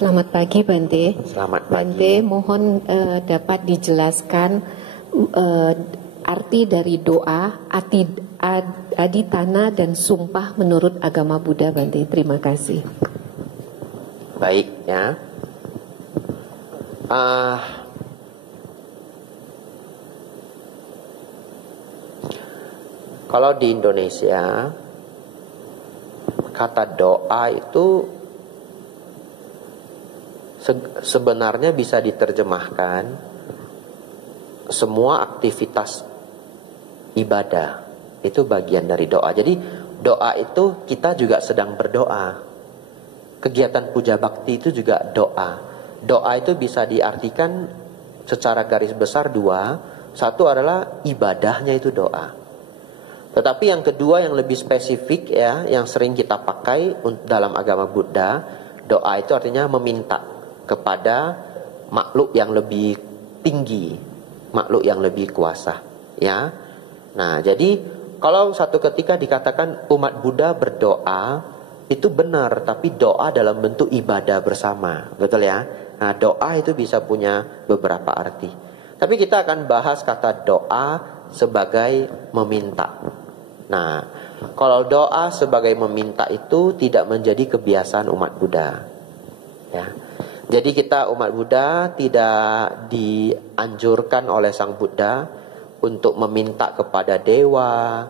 Selamat pagi Bante. Selamat pagi. Bante, mohon dapat dijelaskan arti dari doa, aditana dan sumpah menurut agama Buddha Bante. Terima kasih. Baik ya. Kalau di Indonesia kata doa itu sebenarnya bisa diterjemahkan semua aktivitas ibadah itu bagian dari doa. Jadi doa itu kita juga sedang berdoa. Kegiatan puja bakti itu juga doa. Doa itu bisa diartikan secara garis besar dua. Satu adalah ibadahnya itu doa. Tetapi yang kedua yang lebih spesifik ya, yang sering kita pakai dalam agama Buddha, doa itu artinya meminta kepada makhluk yang lebih tinggi, makhluk yang lebih kuasa, ya. Nah, jadi kalau satu ketika dikatakan umat Buddha berdoa, itu benar, tapi doa dalam bentuk ibadah bersama, betul ya? Nah, doa itu bisa punya beberapa arti. Tapi kita akan bahas kata doa sebagai meminta. Nah, kalau doa sebagai meminta itu tidak menjadi kebiasaan umat Buddha, ya. Jadi kita umat Buddha tidak dianjurkan oleh Sang Buddha untuk meminta kepada dewa,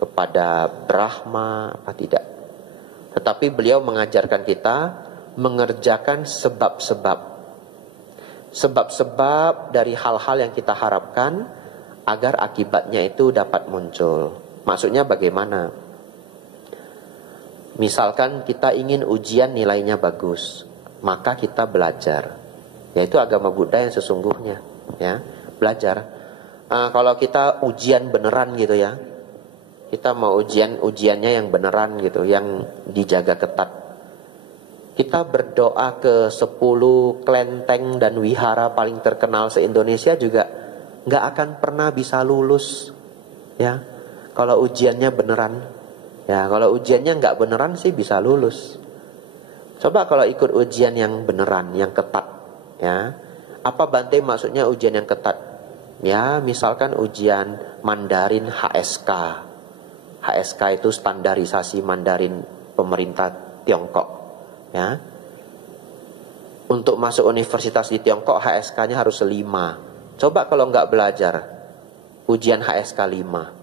kepada Brahma, apa tidak. Tetapi beliau mengajarkan kita mengerjakan sebab-sebab. Sebab-sebab dari hal-hal yang kita harapkan agar akibatnya itu dapat muncul. Maksudnya bagaimana? Misalkan kita ingin ujian nilainya bagus, maka kita belajar. Yaitu agama Buddha yang sesungguhnya, ya, belajar. Kalau kita ujian beneran gitu ya, kita mau ujiannya yang beneran gitu, yang dijaga ketat. Kita berdoa ke 10 kelenteng dan wihara paling terkenal se-Indonesia juga nggak akan pernah bisa lulus, ya. Kalau ujiannya beneran, ya, kalau ujiannya nggak beneran sih bisa lulus. Coba kalau ikut ujian yang beneran, yang ketat, ya. Apa Bante maksudnya ujian yang ketat? Ya, misalkan ujian Mandarin HSK. HSK itu standarisasi Mandarin pemerintah Tiongkok, ya. Untuk masuk universitas di Tiongkok HSK-nya harus 5. Coba kalau nggak belajar, ujian HSK 5.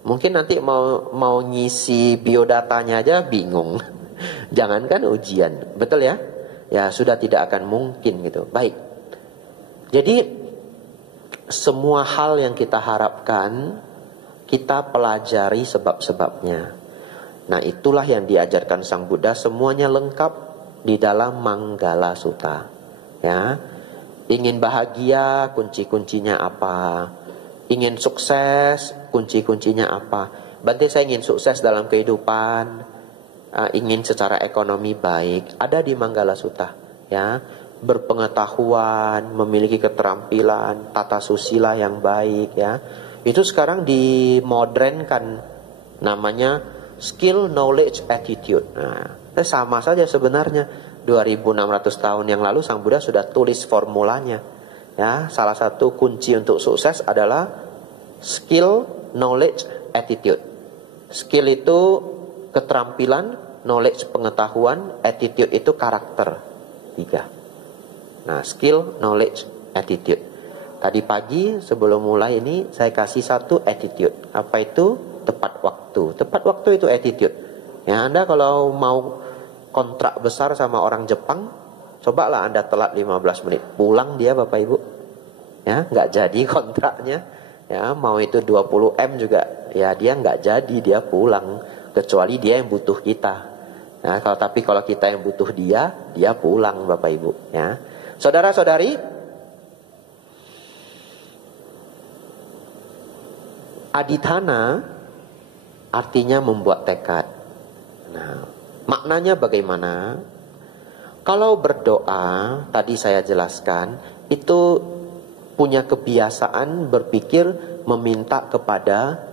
Mungkin nanti mau ngisi biodatanya aja bingung. Jangankan ujian, betul ya? Ya sudah tidak akan mungkin gitu. Baik. Jadi semua hal yang kita harapkan kita pelajari sebab-sebabnya. Nah, itulah yang diajarkan Sang Buddha, semuanya lengkap di dalam Manggala Sutta. Ya. Ingin bahagia, kunci-kuncinya apa? Ingin sukses, kunci-kuncinya apa? Bante, saya ingin sukses dalam kehidupan, ingin secara ekonomi baik, ada di Manggala Sutta, ya. Berpengetahuan, memiliki keterampilan, tata susila yang baik, ya. Itu sekarang dimodernkan, namanya skill, knowledge, attitude. Nah, sama saja sebenarnya. 2600 tahun yang lalu Sang Buddha sudah tulis formulanya, ya. Salah satu kunci untuk sukses adalah skill, knowledge, attitude. Skill itu keterampilan, knowledge pengetahuan, attitude itu karakter. 3. Nah, skill, knowledge, attitude. Tadi pagi sebelum mulai ini saya kasih satu attitude. Apa itu? Tepat waktu. Tepat waktu itu attitude. Ya, Anda kalau mau kontrak besar sama orang Jepang, cobalah Anda telat 15 menit. Pulang dia Bapak Ibu. Ya, nggak jadi kontraknya. Ya, mau itu 20M juga, ya dia nggak jadi, dia pulang. Kecuali dia yang butuh kita. Nah, tapi kalau kita yang butuh dia pulang Bapak Ibu, ya. Saudara-saudari, adithana artinya membuat tekad. Nah, maknanya bagaimana? Kalau berdoa, tadi saya jelaskan, itu punya kebiasaan berpikir meminta kepada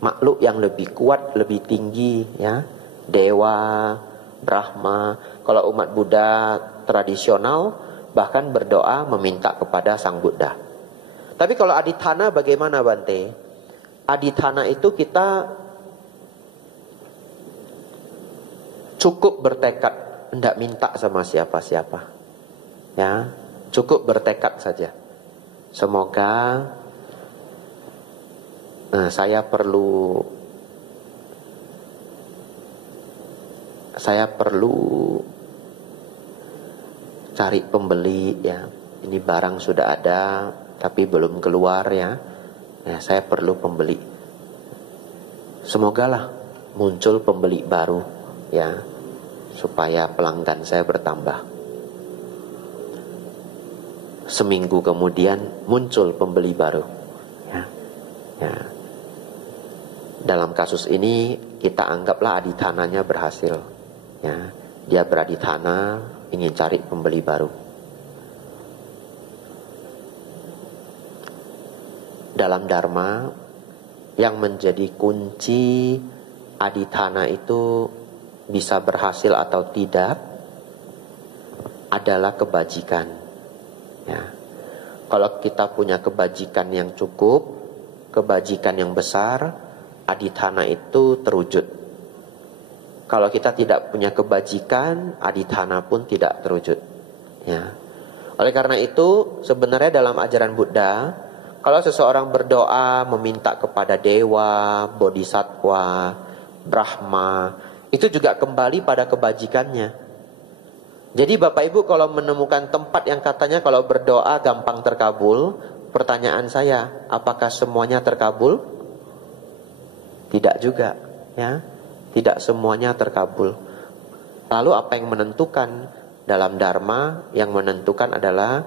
makhluk yang lebih kuat, lebih tinggi, ya. Dewa, Brahma. Kalau umat Buddha tradisional, bahkan berdoa meminta kepada Sang Buddha. Tapi kalau adithana bagaimana Bante? Adithana itu kita cukup bertekad, tidak minta sama siapa-siapa. Ya, cukup bertekad saja. Semoga saya perlu cari pembeli ya. Ini barang sudah ada tapi belum keluar ya. Saya perlu pembeli. Semogalah muncul pembeli baru ya, supaya pelanggan saya bertambah. Seminggu kemudian muncul pembeli baru ya. Dalam kasus ini kita anggaplah adithananya berhasil ya. Dia beradithana ingin cari pembeli baru. Dalam Dharma yang menjadi kunci adithana itu bisa berhasil atau tidak adalah kebajikan ya. Kalau kita punya kebajikan yang cukup, kebajikan yang besar, adithana itu terwujud. Kalau kita tidak punya kebajikan, adithana pun tidak terwujud ya. Oleh karena itu sebenarnya dalam ajaran Buddha, kalau seseorang berdoa meminta kepada dewa, bodhisattva, Brahma, itu juga kembali pada kebajikannya. Jadi Bapak Ibu kalau menemukan tempat yang katanya kalau berdoa gampang terkabul, pertanyaan saya, apakah semuanya terkabul? Tidak juga ya. Tidak semuanya terkabul. Lalu apa yang menentukan dalam Dharma? Yang menentukan adalah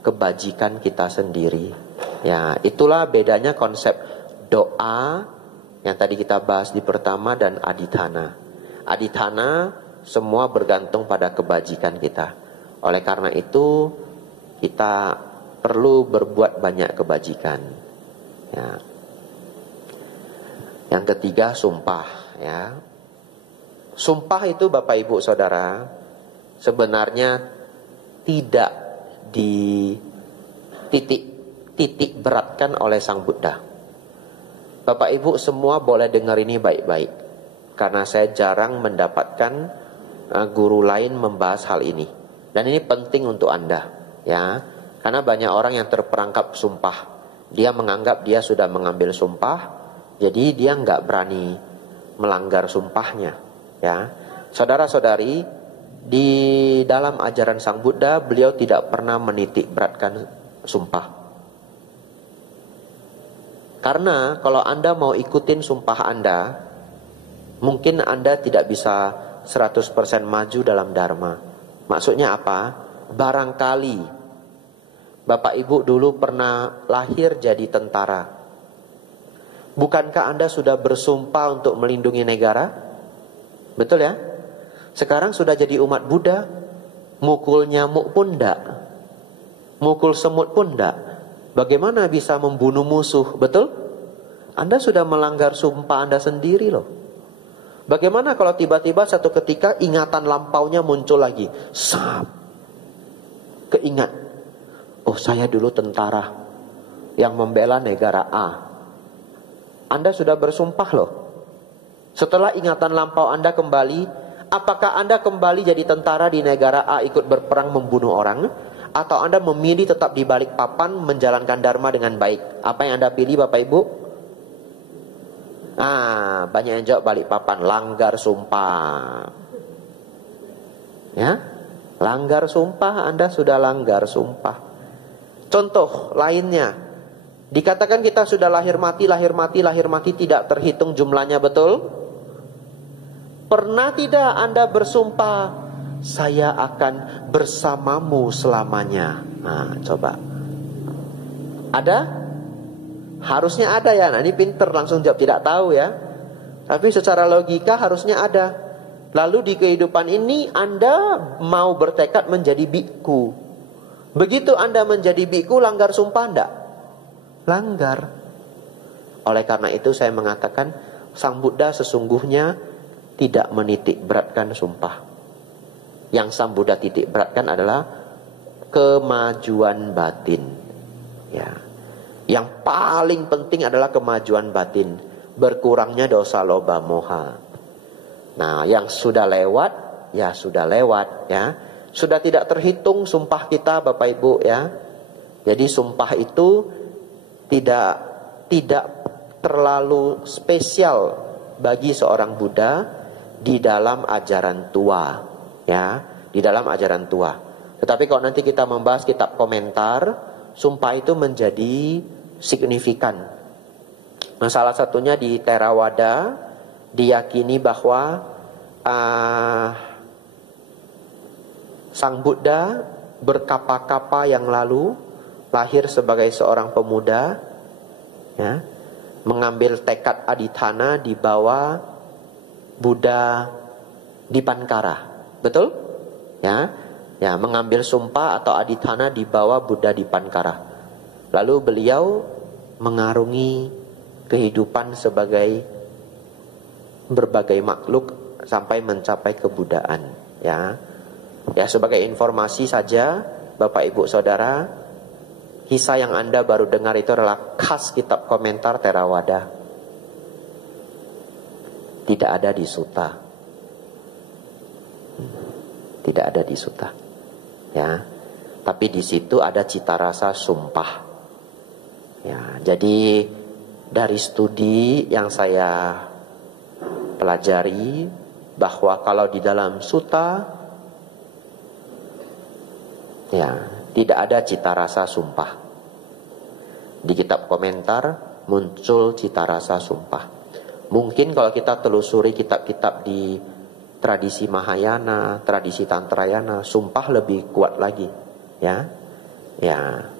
kebajikan kita sendiri. Ya, itulah bedanya konsep doa yang tadi kita bahas di pertama dan adithana. Adithana semua bergantung pada kebajikan kita. Oleh karena itu kita perlu berbuat banyak kebajikan. Ya. Yang ketiga sumpah ya. Sumpah itu Bapak Ibu Saudara sebenarnya tidak titik beratkan oleh Sang Buddha. Bapak Ibu semua boleh dengar ini baik-baik, karena saya jarang mendapatkan guru lain membahas hal ini. Dan ini penting untuk Anda ya. Karena banyak orang yang terperangkap sumpah. Dia menganggap dia sudah mengambil sumpah, jadi dia nggak berani melanggar sumpahnya ya. Saudara-saudari, di dalam ajaran Sang Buddha beliau tidak pernah menitik beratkan sumpah. Karena kalau Anda mau ikutin sumpah Anda, mungkin Anda tidak bisa 100% maju dalam Dharma. Maksudnya apa? Barangkali Bapak Ibu dulu pernah lahir jadi tentara. Bukankah Anda sudah bersumpah untuk melindungi negara? Betul ya? Sekarang sudah jadi umat Buddha, mukul nyamuk pun enggak, mukul semut pun enggak. Bagaimana bisa membunuh musuh? Betul? Anda sudah melanggar sumpah Anda sendiri loh. Bagaimana kalau tiba-tiba satu ketika ingatan lampaunya muncul lagi? Keingat, oh saya dulu tentara yang membela negara A. Anda sudah bersumpah loh. Setelah ingatan lampau Anda kembali, apakah Anda kembali jadi tentara di negara A ikut berperang membunuh orang? Atau Anda memilih tetap di balik papan menjalankan Dharma dengan baik? Apa yang Anda pilih Bapak Ibu? Banyak yang jawab balik papan, langgar sumpah. Ya, langgar sumpah, Anda sudah langgar sumpah. Contoh lainnya, dikatakan kita sudah lahir mati tidak terhitung jumlahnya, betul? Pernah tidak Anda bersumpah, saya akan bersamamu selamanya? Coba. Ada? Harusnya ada ya. Ini pinter langsung jawab tidak tahu ya. Tapi secara logika harusnya ada. Lalu di kehidupan ini Anda mau bertekad menjadi biku. Begitu Anda menjadi biku, langgar sumpah enggak? Langgar. Oleh karena itu saya mengatakan Sang Buddha sesungguhnya tidak menitik beratkan sumpah. Yang Sang Buddha titik beratkan adalah kemajuan batin. Ya. Yang paling penting adalah kemajuan batin, berkurangnya dosa loba moha. Nah, yang sudah lewat, ya sudah lewat, ya. Sudah tidak terhitung sumpah kita, Bapak Ibu, ya. Jadi sumpah itu tidak terlalu spesial bagi seorang Buddha di dalam ajaran tua, ya, di dalam ajaran tua. Tetapi kalau nanti kita membahas kitab komentar, sumpah itu menjadi signifikan. Nah, salah satunya di Theravada diyakini bahwa Sang Buddha berkapa-kapa yang lalu lahir sebagai seorang pemuda, ya, mengambil tekad adithana di bawah Buddha Dipankara, betul? Ya, ya, mengambil sumpah atau adithana di bawah Buddha Dipankara. Lalu beliau mengarungi kehidupan sebagai berbagai makhluk sampai mencapai kebudaan, ya. Ya, sebagai informasi saja, Bapak Ibu Saudara, kisah yang Anda baru dengar itu adalah khas kitab komentar Theravada. Tidak ada di sutta. Tidak ada di sutta. Ya. Tapi di situ ada cita rasa sumpah. Ya, jadi dari studi yang saya pelajari bahwa kalau di dalam sutta, ya, tidak ada cita rasa sumpah. Di kitab komentar muncul cita rasa sumpah. Mungkin kalau kita telusuri kitab-kitab di tradisi Mahayana, tradisi Tantrayana, sumpah lebih kuat lagi, ya. Ya.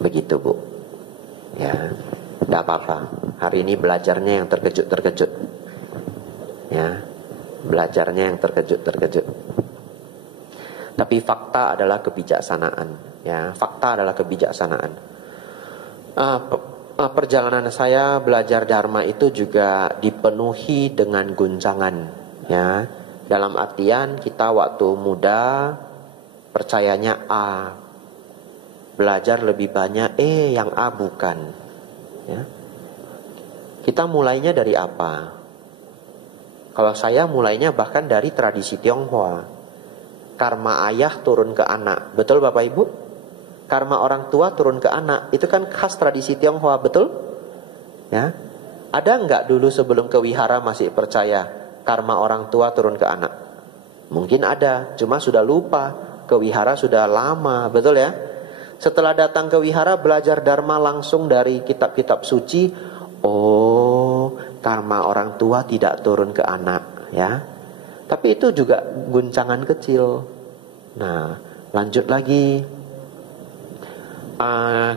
Begitu, Bu. Ya. Tidak apa-apa. Hari ini belajarnya yang terkejut-terkejut. Ya. Belajarnya yang terkejut-terkejut. Tapi fakta adalah kebijaksanaan, ya. Fakta adalah kebijaksanaan. Perjalanan saya belajar Dharma itu juga dipenuhi dengan guncangan, ya. Dalam artian kita waktu muda percayanya A, belajar lebih banyak yang A bukan, ya. Kita mulainya dari apa? Kalau saya mulainya bahkan dari tradisi Tionghoa. Karma ayah turun ke anak, betul Bapak Ibu? Karma orang tua turun ke anak, itu kan khas tradisi Tionghoa, betul? Ya, ada nggak dulu sebelum ke wihara masih percaya karma orang tua turun ke anak? Mungkin ada, cuma sudah lupa. Ke wihara sudah lama, betul ya? Setelah datang ke wihara belajar Dharma langsung dari kitab-kitab suci, oh, karma orang tua tidak turun ke anak, ya. Tapi itu juga guncangan kecil. Nah, lanjut lagi.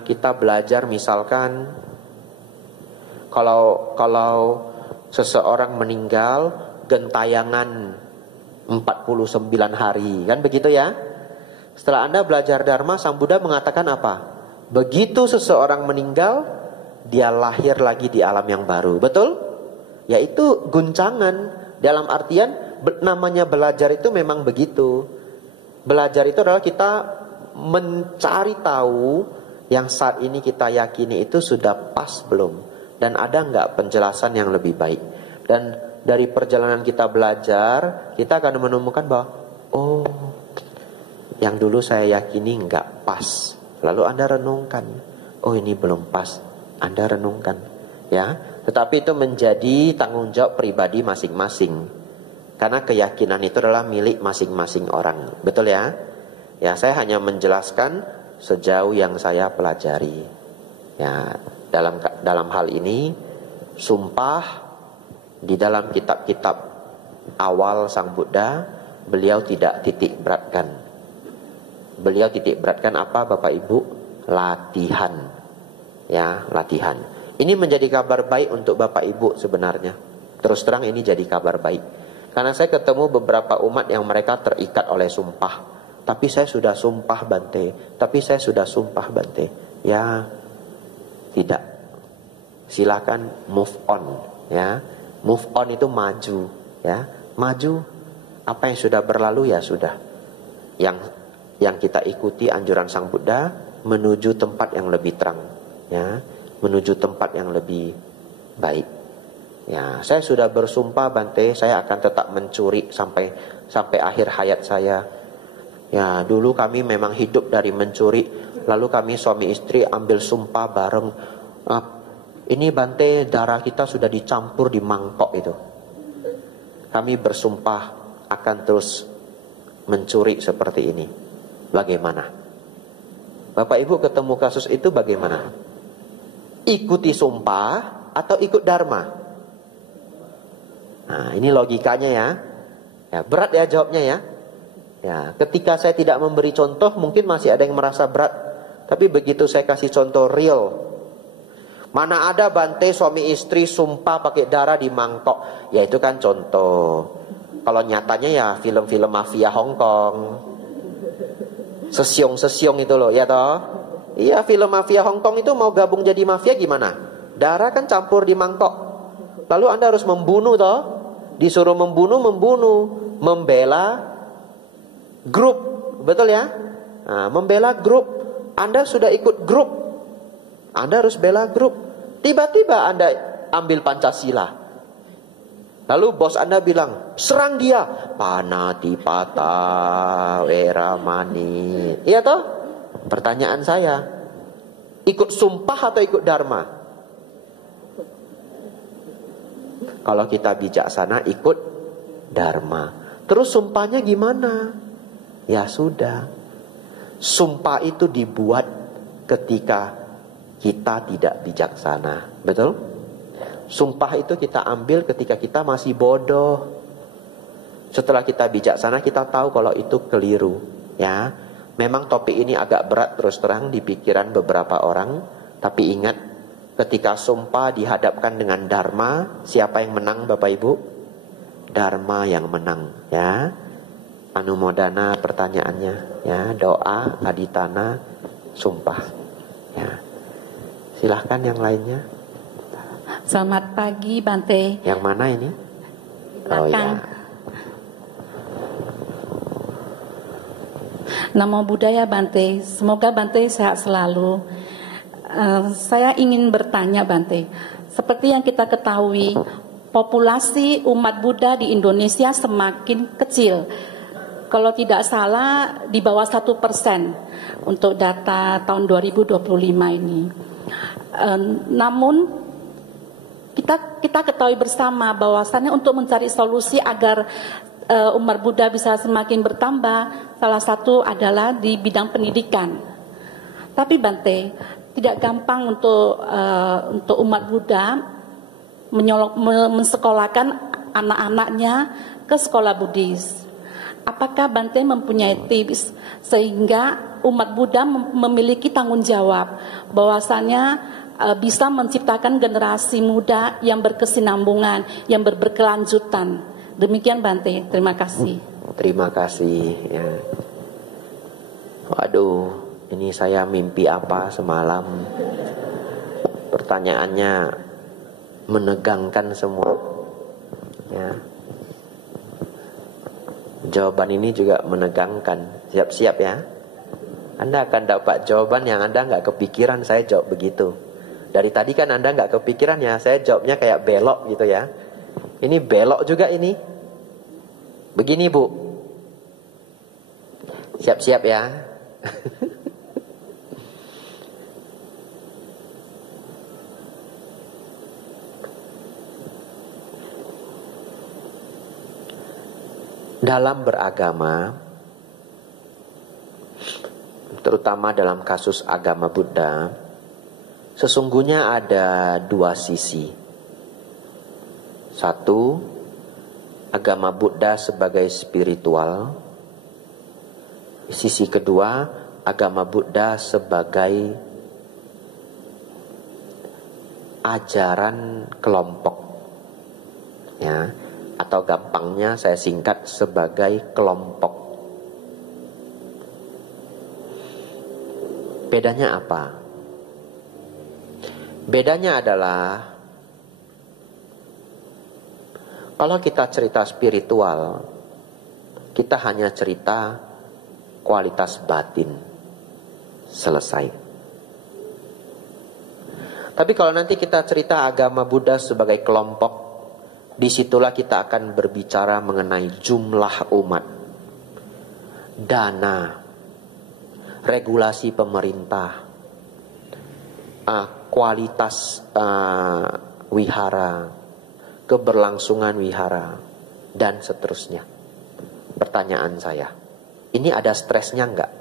Kita belajar misalkan kalau seseorang meninggal gentayangan 49 hari, kan begitu ya? Setelah Anda belajar Dharma, Sang Buddha mengatakan apa? Begitu seseorang meninggal, dia lahir lagi di alam yang baru, betul? Yaitu guncangan. Dalam artian namanya belajar itu memang begitu. Belajar itu adalah kita mencari tahu yang saat ini kita yakini itu sudah pas belum, dan ada nggak penjelasan yang lebih baik. Dan dari perjalanan kita belajar, kita akan menemukan bahwa oh, yang dulu saya yakini nggak pas. Lalu Anda renungkan, oh ini belum pas. Anda renungkan, ya. Tetapi itu menjadi tanggung jawab pribadi masing-masing, karena keyakinan itu adalah milik masing-masing orang, betul ya? Ya, saya hanya menjelaskan sejauh yang saya pelajari. Ya, dalam hal ini sumpah di dalam kitab-kitab awal Sang Buddha, beliau tidak titik beratkan. Beliau titik beratkan apa, Bapak Ibu? Latihan. Ya, latihan. Ini menjadi kabar baik untuk Bapak Ibu sebenarnya. Terus terang ini jadi kabar baik. Karena saya ketemu beberapa umat yang mereka terikat oleh sumpah. Tapi saya sudah sumpah Bante. Tapi saya sudah sumpah Bante. Ya, tidak. Silakan move on. Ya, move on itu maju. Ya, maju. Apa yang sudah berlalu ya sudah. Yang kita ikuti anjuran Sang Buddha menuju tempat yang lebih terang, ya, menuju tempat yang lebih baik. Ya, saya sudah bersumpah Bante, saya akan tetap mencuri sampai akhir hayat saya. Ya, dulu kami memang hidup dari mencuri, lalu kami suami istri ambil sumpah bareng. Ini Bante, darah kita sudah dicampur di mangkok itu. Kami bersumpah akan terus mencuri seperti ini. Bagaimana? Bapak Ibu ketemu kasus itu bagaimana? Ikuti sumpah atau ikut dharma? Nah, ini logikanya ya. Ya, berat ya jawabnya ya. Ya, ketika saya tidak memberi contoh mungkin masih ada yang merasa berat. Tapi begitu saya kasih contoh real, mana ada Bante suami istri sumpah pakai darah di mangkok. Ya itu kan contoh. Kalau nyatanya ya film-film mafia Hong Kong, sesiong-sesiong itu loh, ya toh. Iya, film mafia Hong Kong itu mau gabung jadi mafia gimana? Darah kan campur di mangkok. Lalu Anda harus membunuh toh. Disuruh membunuh, membela grup, betul ya? Nah, membela grup. Anda sudah ikut grup, Anda harus bela grup. Tiba-tiba Anda ambil Pancasila, lalu bos Anda bilang, serang dia. Panatipata Weramani. Iya toh? Pertanyaan saya, ikut sumpah atau ikut dharma? Kalau kita bijaksana ikut dharma. Terus sumpahnya gimana? Ya sudah, sumpah itu dibuat ketika kita tidak bijaksana. Betul? Sumpah itu kita ambil ketika kita masih bodoh. Setelah kita bijaksana kita tahu kalau itu keliru. Ya, memang topik ini agak berat terus terang di pikiran beberapa orang. Tapi ingat, ketika sumpah dihadapkan dengan dharma, siapa yang menang Bapak Ibu? Dharma yang menang. Ya, anumodana pertanyaannya. Ya, doa, aditana, sumpah. Ya, silahkan yang lainnya. Selamat pagi Bante. Yang mana ini? Belakang. Oh ya. Namo Buddhaya Bante. Semoga Bante sehat selalu. Saya ingin bertanya Bante. Seperti yang kita ketahui, populasi umat Buddha di Indonesia semakin kecil. Kalau tidak salah di bawah 1% untuk data tahun 2025 ini. Namun kita ketahui bersama bahwasannya untuk mencari solusi agar umat Buddha bisa semakin bertambah, salah satu adalah di bidang pendidikan. Tapi Bante, tidak gampang untuk umat Buddha mensekolahkan anak-anaknya ke sekolah Buddhis. Apakah Bante mempunyai tips sehingga umat Buddha memiliki tanggung jawab bahwasannya bisa menciptakan generasi muda yang berkesinambungan, yang berkelanjutan? Demikian Bante, terima kasih. Terima kasih ya. Waduh, ini saya mimpi apa semalam? Pertanyaannya menegangkan semua. Ya. Jawaban ini juga menegangkan. Siap-siap ya. Anda akan dapat jawaban yang Anda nggak kepikiran saya jawab begitu. Dari tadi kan Anda nggak kepikiran ya, saya jawabnya kayak belok gitu ya. Ini belok juga ini. Begini Bu. Siap-siap ya. Dalam beragama, terutama dalam kasus agama Buddha, sesungguhnya ada dua sisi. Satu, agama Buddha sebagai spiritual. Sisi kedua, agama Buddha sebagai ajaran kelompok. Ya, atau gampangnya saya singkat sebagai kelompok. Bedanya apa? Bedanya adalah Kalau kita cerita spiritual, kita hanya cerita kualitas batin. Selesai. Tapi kalau nanti kita cerita agama Buddha sebagai kelompok, disitulah kita akan berbicara mengenai jumlah umat, dana, regulasi pemerintah, kualitas wihara, keberlangsungan wihara, dan seterusnya. Pertanyaan saya, ini ada stresnya enggak?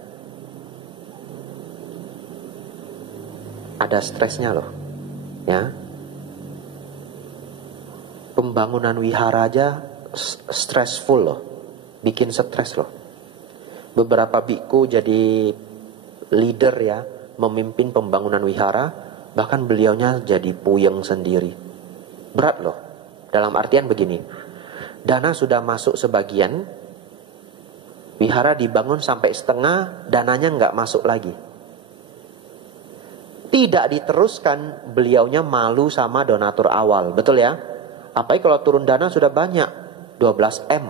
Ada stresnya loh, ya. Pembangunan wihara aja stressful loh, bikin stres loh. Beberapa biku jadi leader ya, memimpin pembangunan wihara, bahkan beliaunya jadi puyeng sendiri. Berat loh. Dalam artian begini, dana sudah masuk sebagian, wihara dibangun sampai setengah, dananya nggak masuk lagi. Tidak diteruskan, beliaunya malu sama donatur awal, betul ya? Apalagi kalau turun dana sudah banyak, 12 M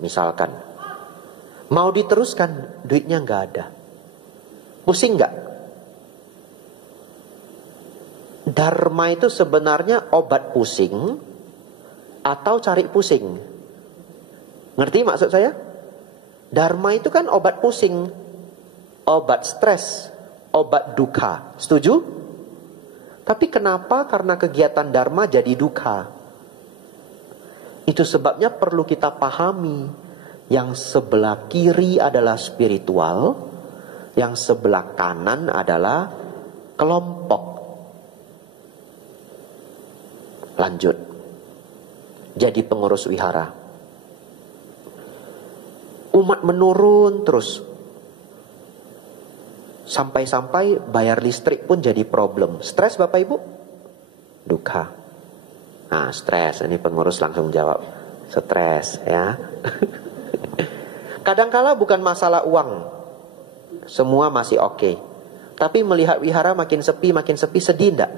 misalkan. Mau diteruskan, duitnya nggak ada. Pusing nggak? Dharma itu sebenarnya obat pusing atau cari pusing. Ngerti maksud saya? Dharma itu kan obat pusing, obat stres, obat duka. Setuju? Tapi kenapa karena kegiatan dharma jadi duka? Itu sebabnya perlu kita pahami, yang sebelah kiri adalah spiritual, yang sebelah kanan adalah kelompok. Lanjut. Jadi pengurus wihara. Umat menurun terus. Sampai-sampai bayar listrik pun jadi problem. Stres Bapak Ibu? Duka. Nah, stres. Ini pengurus langsung jawab. Stres ya. Kadangkala bukan masalah uang. Semua masih oke. Tapi melihat wihara makin sepi sedih enggak?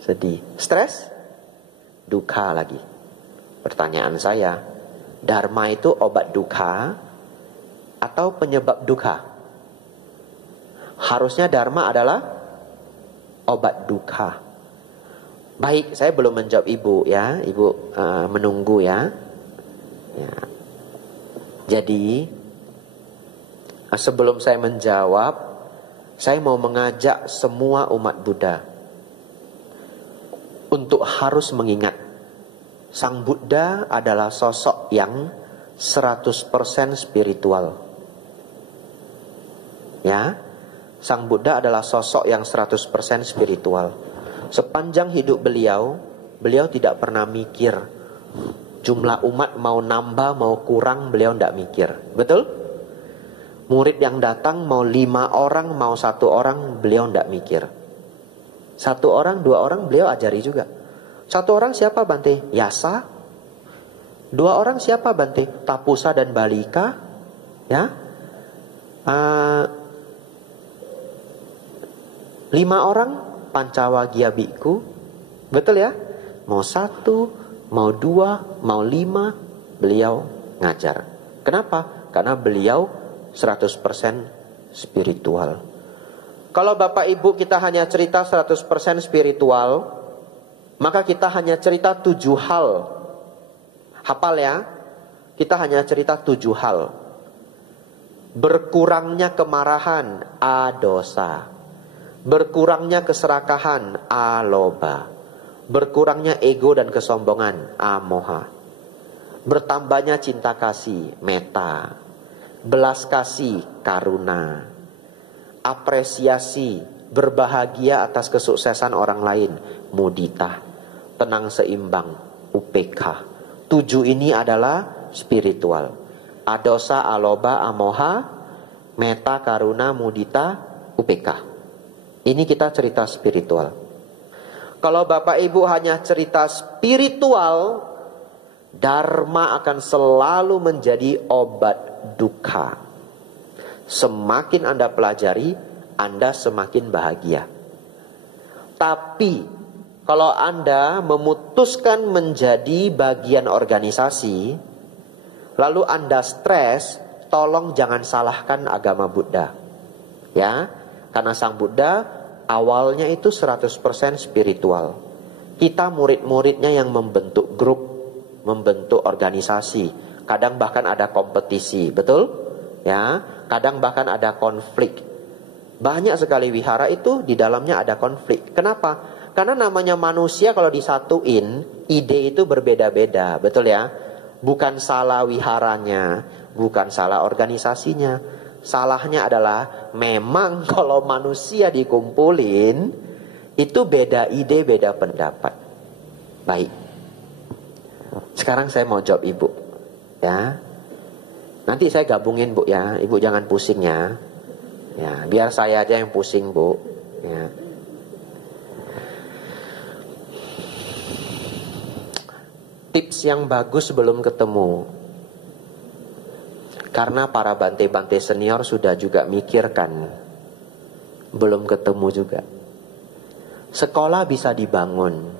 Sedih. Stres? Duka lagi. Pertanyaan saya, dharma itu obat duka atau penyebab duka? Harusnya dharma adalah obat duka. Baik, saya belum menjawab Ibu ya. Ibu menunggu ya. Jadi sebelum saya menjawab, saya mau mengajak semua umat Buddha untuk harus mengingat, Sang Buddha adalah sosok yang 100% spiritual. Ya, Sang Buddha adalah sosok yang 100% spiritual. Sepanjang hidup beliau tidak pernah mikir jumlah umat mau nambah mau kurang, beliau tidak mikir. Betul? Murid yang datang mau 5 orang mau 1 orang, beliau tidak mikir. 1 orang 2 orang beliau ajari juga. 1 orang siapa Bante? Yasa. 2 orang siapa Bante? Tapusa dan Balika. Ya. 5 orang Pancawagya Bhikkhu. Betul ya? Mau 1, mau 2, mau 5, beliau ngajar. Kenapa? Karena beliau 100% spiritual. Kalau Bapak Ibu kita hanya cerita 100% spiritual, maka kita hanya cerita 7 hal. Hafal ya. Kita hanya cerita 7 hal. Berkurangnya kemarahan, adosa. Berkurangnya keserakahan, aloba. Berkurangnya ego dan kesombongan, amoha. Bertambahnya cinta kasih, metta. Belas kasih, karuna. Apresiasi, berbahagia atas kesuksesan orang lain, mudita. Tenang seimbang, UPK. 7 ini adalah spiritual. Adosa, aloba, amoha, metta, karuna, mudita, UPK. Ini kita cerita spiritual. Kalau Bapak Ibu hanya cerita spiritual, dharma akan selalu menjadi obat duka. Semakin Anda pelajari, Anda semakin bahagia. Tapi Kalau Anda memutuskan menjadi bagian organisasi, lalu Anda stres, tolong jangan salahkan agama Buddha. Ya, karena Sang Buddha awalnya itu 100% spiritual. Kita murid-muridnya yang membentuk grup, membentuk organisasi. Kadang bahkan ada kompetisi, betul? Ya, kadang bahkan ada konflik. Banyak sekali wihara itu di dalamnya ada konflik. Kenapa? Karena namanya manusia kalau disatuin, ide itu berbeda-beda, betul ya? Bukan salah wiharanya, bukan salah organisasinya. Salahnya adalah memang kalau manusia dikumpulin, itu beda ide, beda pendapat. Baik. Sekarang saya mau jawab Ibu, ya. Nanti saya gabungin Bu ya, Ibu jangan pusing ya. Ya, biar saya aja yang pusing Bu. Ya. Tips yang bagus belum ketemu. Karena para bante-bante senior sudah juga mikirkan, belum ketemu juga. Sekolah bisa dibangun,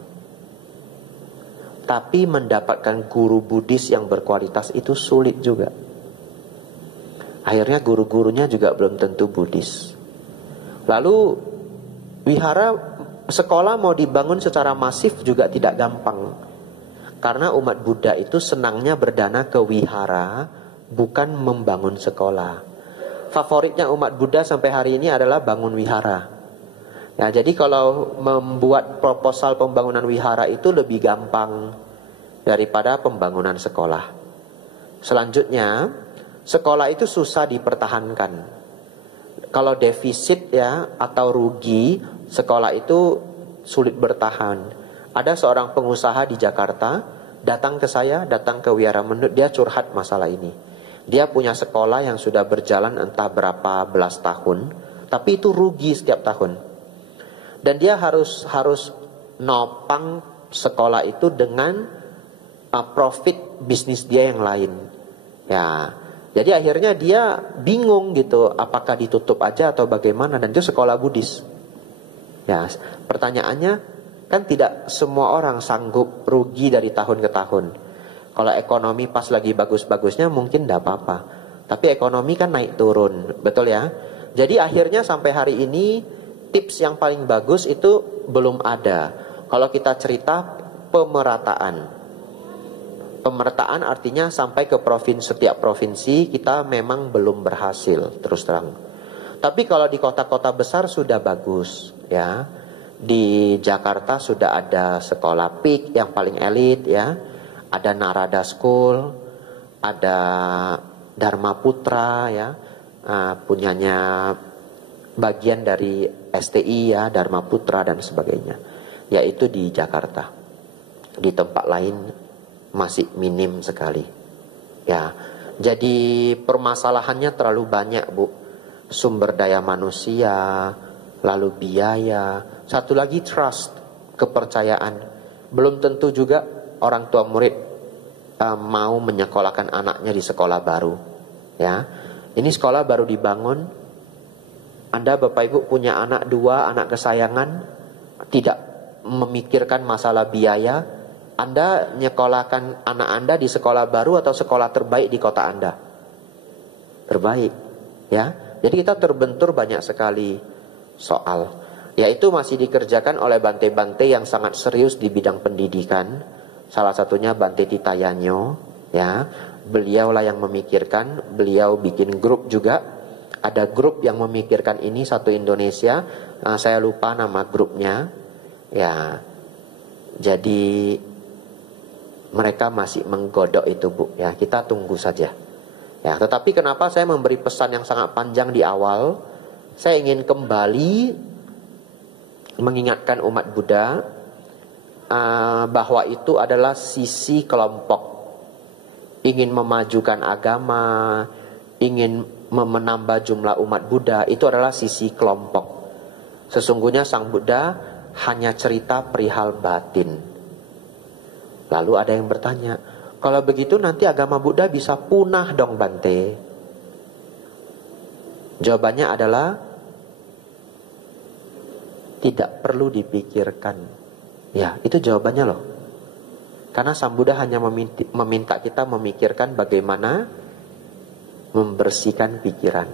tapi mendapatkan guru Buddhis yang berkualitas itu sulit juga. Akhirnya guru-gurunya juga belum tentu Buddhis. Lalu wihara sekolah mau dibangun secara masif juga tidak gampang. Karena umat Buddha itu senangnya berdana ke wihara, bukan membangun sekolah. Favoritnya umat Buddha sampai hari ini adalah bangun wihara. Ya, jadi kalau membuat proposal pembangunan wihara itu lebih gampang daripada pembangunan sekolah. Selanjutnya, sekolah itu susah dipertahankan. Kalau defisit ya atau rugi, sekolah itu sulit bertahan. Ada seorang pengusaha di Jakarta datang ke saya, datang ke Wihara Mendut, dia curhat masalah ini. Dia punya sekolah yang sudah berjalan entah berapa belas tahun, tapi itu rugi setiap tahun. Dan dia harus nopang sekolah itu dengan profit bisnis dia yang lain. Ya, jadi akhirnya dia bingung gitu, apakah ditutup aja atau bagaimana. Dan itu sekolah Buddhis. Ya, pertanyaannya, kan tidak semua orang sanggup rugi dari tahun ke tahun. Kalau ekonomi pas lagi bagus-bagusnya mungkin tidak apa-apa. Tapi ekonomi kan naik turun, betul ya? Jadi akhirnya sampai hari ini tips yang paling bagus itu belum ada. Kalau kita cerita pemerataan. Pemerataan artinya sampai ke setiap provinsi kita memang belum berhasil, terus terang. Tapi kalau di kota-kota besar sudah bagus, ya. Di Jakarta sudah ada sekolah PIK yang paling elit ya. Ada Narada School, ada Dharma Putra ya, punyanya bagian dari STI ya, Dharma Putra dan sebagainya. Yaitu di Jakarta. Di tempat lain masih minim sekali. Ya. Jadi permasalahannya terlalu banyak, Bu. Sumber daya manusia, lalu biaya, satu lagi trust, kepercayaan. Belum tentu juga orang tua murid mau menyekolahkan anaknya di sekolah baru. Ya, ini sekolah baru dibangun. Anda Bapak Ibu punya anak 2, anak kesayangan, tidak memikirkan masalah biaya. Anda nyekolahkan anak Anda di sekolah baru atau sekolah terbaik di kota Anda? Terbaik, ya. Jadi kita terbentur banyak sekali soal, yaitu masih dikerjakan oleh bante-bante yang sangat serius di bidang pendidikan. Salah satunya Bante Titayanyo, ya. Beliaulah yang memikirkan, beliau bikin grup juga. Ada grup yang memikirkan ini satu Indonesia. Saya lupa nama grupnya. Ya. Jadi mereka masih menggodok itu, Bu. Ya, kita tunggu saja. Ya, tetapi kenapa saya memberi pesan yang sangat panjang di awal? Saya ingin kembali mengingatkan umat Buddha bahwa itu adalah sisi kelompok. Ingin memajukan agama, ingin menambah jumlah umat Buddha, itu adalah sisi kelompok. Sesungguhnya Sang Buddha hanya cerita perihal batin. Lalu ada yang bertanya, kalau begitu nanti agama Buddha bisa punah dong Bante? Jawabannya adalah tidak perlu dipikirkan, Ya, itu jawabannya loh. Karena Sang Buddha hanya meminta kita memikirkan bagaimana membersihkan pikiran.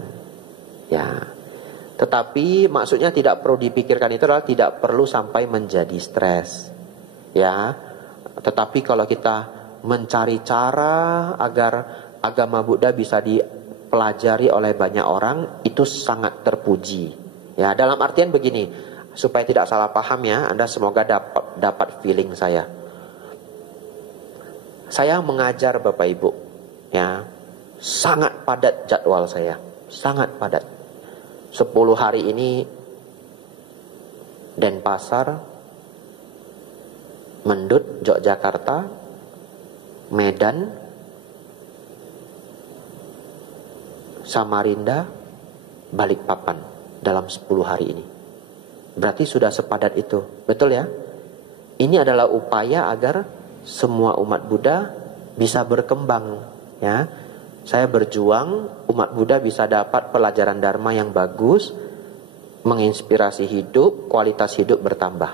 Ya. Tetapi maksudnya tidak perlu dipikirkan itu adalah tidak perlu sampai menjadi stres. Ya. Tetapi kalau kita mencari cara agar agama Buddha bisa dipelajari oleh banyak orang, itu sangat terpuji. Ya, dalam artian begini, supaya tidak salah paham ya, Anda semoga dapat feeling saya. Saya mengajar Bapak Ibu, ya, sangat padat jadwal saya, sangat padat. 10 hari ini Denpasar, Mendut, Yogyakarta, Medan, Samarinda, Balikpapan dalam 10 hari ini. Berarti sudah sepadat itu, betul ya? Ini adalah upaya agar semua umat Buddha bisa berkembang, ya. Saya berjuang umat Buddha bisa dapat pelajaran Dharma yang bagus, menginspirasi hidup, kualitas hidup bertambah.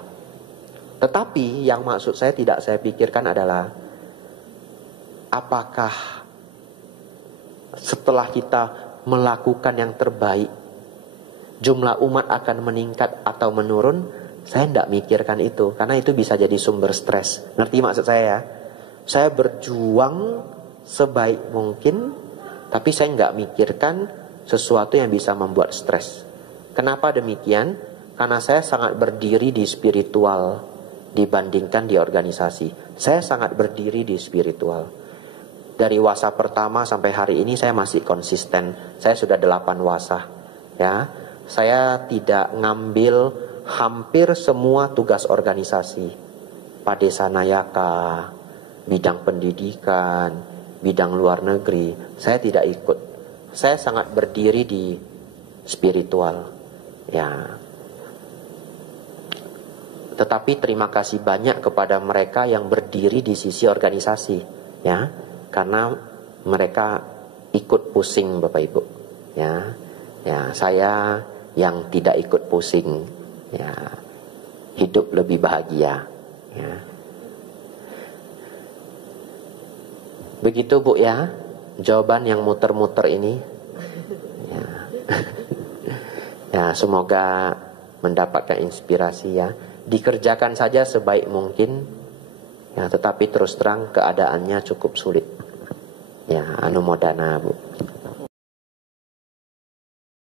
Tetapi yang maksud saya tidak saya pikirkan adalah apakah setelah kita melakukan yang terbaik jumlah umat akan meningkat atau menurun. Saya tidak mikirkan itu, karena itu bisa jadi sumber stres. Ngerti maksud saya ya? Saya berjuang sebaik mungkin, tapi saya nggak mikirkan sesuatu yang bisa membuat stres. Kenapa demikian? Karena saya sangat berdiri di spiritual dibandingkan di organisasi. Saya sangat berdiri di spiritual. Dari wasa pertama sampai hari ini saya masih konsisten. Saya sudah 8 wasa. Ya, saya tidak ngambil hampir semua tugas organisasi. Padesanayaka, bidang pendidikan, bidang luar negeri, saya tidak ikut. Saya sangat berdiri di spiritual. Ya. Tetapi terima kasih banyak kepada mereka yang berdiri di sisi organisasi, ya. Karena mereka ikut pusing Bapak Ibu. Ya. Ya, saya yang tidak ikut pusing. Ya. Hidup lebih bahagia, ya. Begitu Bu ya, jawaban yang muter-muter ini. Ya. Ya, semoga mendapatkan inspirasi ya. Dikerjakan saja sebaik mungkin. Ya, tetapi terus terang keadaannya cukup sulit. Ya, anumodana Bu.